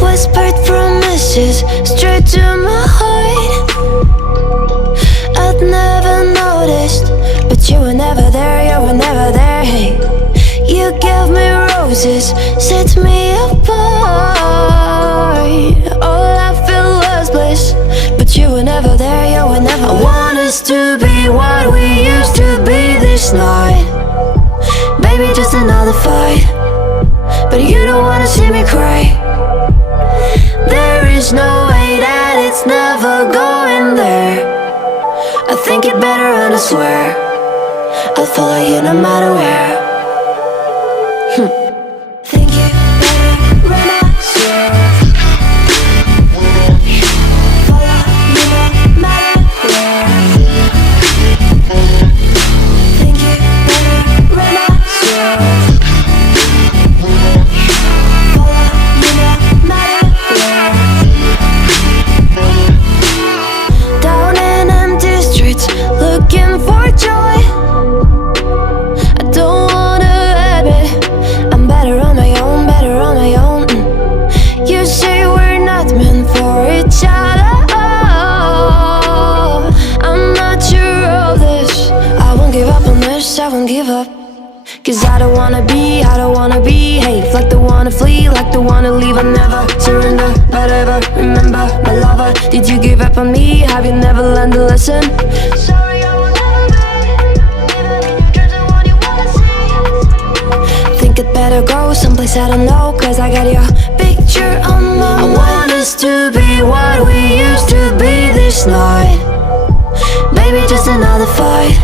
Whispered promises straight to my heart. I'd never noticed, but you were never there, you were never there. Hey, you gave me roses, set me apart. All I felt was bliss, but you were never there, you were never there. I want us to be what we used to be this night. Baby, just another fight, but you don't wanna see me cry. There is no way that it's never going there. I think it better and I swear I'll follow you no matter where. Think it better and I swear follow you no matter where. Think it better and I swear follow you no matter where. Down in empty streets, looking for joy. I don't wanna admit I'm better on my own, better on my own. You say we're not meant for each other. I'm not sure of this. I won't give up on this, I won't give up. Cause I don't wanna be, I don't wanna be. Hey, like the wanna flee, like the wanna leave. I never surrender, but ever remember my lover. Did you give up on me? Have you never learned to listen? Sorry, I will never be, even in your dreams, the one you wanna see. Think it better go someplace I don't know, cause I got your picture on my mind. I want us to be what we used to be this night. Baby, just another fight,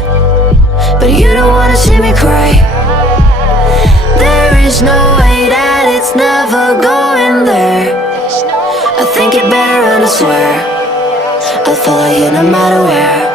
but you don't wanna see me cry. There is no way that it's never going there. I think it better and I swear I'll follow you no matter where.